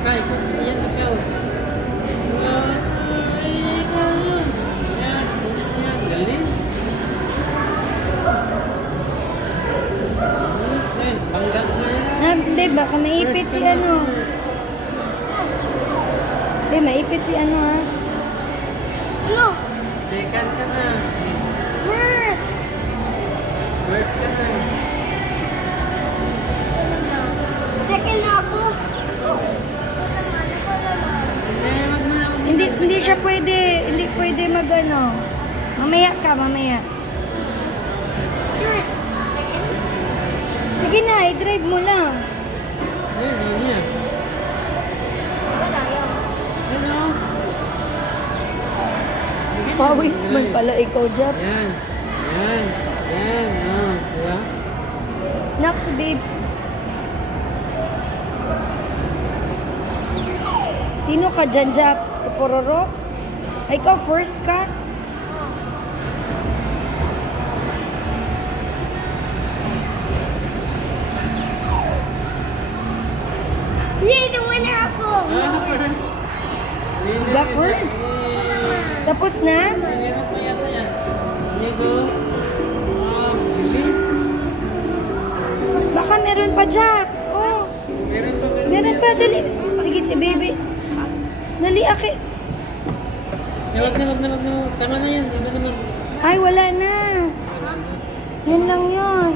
ka, ikaw. Yan, ikaw. Ay, ikaw yun. Yan, yan, galing. Ay, bangga mo yan. Hindi, baka maipit si ano. Hindi, maipit si ano ha. No. Second ka na. First. First ka na. Second ako. Eh, wag mo na. Hindi siya pwede, hindi pwede magano. Mamaya ka, mamaya. Sure. Second. Sige na, i-drive mo lang. Eh, yun yan. Wala yun. Ano? Pawis man pala ikaw, Jap. Yan. Yan. Yan. Oh, diba? Next, babe. Sino ka dyan, Jap? Si Pororo? Ay, ikaw first ka? Yay, the winner ako. Ah, first. The first? Tapos na? Meron pa yata yan. Diego. Ah, bilis. Baka meron pa, Jap. Oh, Meron pa, meron pa. Dali. Sige, si baby. Dali, aki. Eh, wag na, wag na, wag na. Tama na yan. Iba naman. Ay, wala na. Yan lang yun.